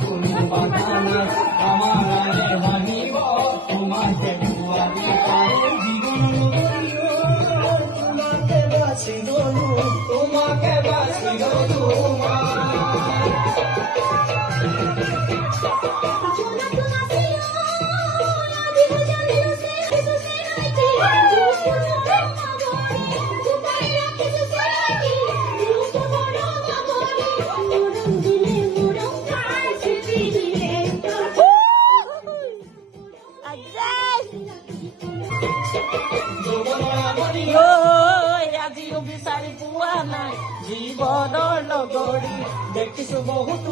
কোনো বাধা নাই আমাৰ আগে ভাঙিব তোমাকে দুয়াৰি পাৰে জীবন তোমাকে বাঁচি গলু তোমাকে বাঁচি গলু আজিও বিচাৰি পোৱা নাই জীৱনৰ লগৰী দেখিছো বহুত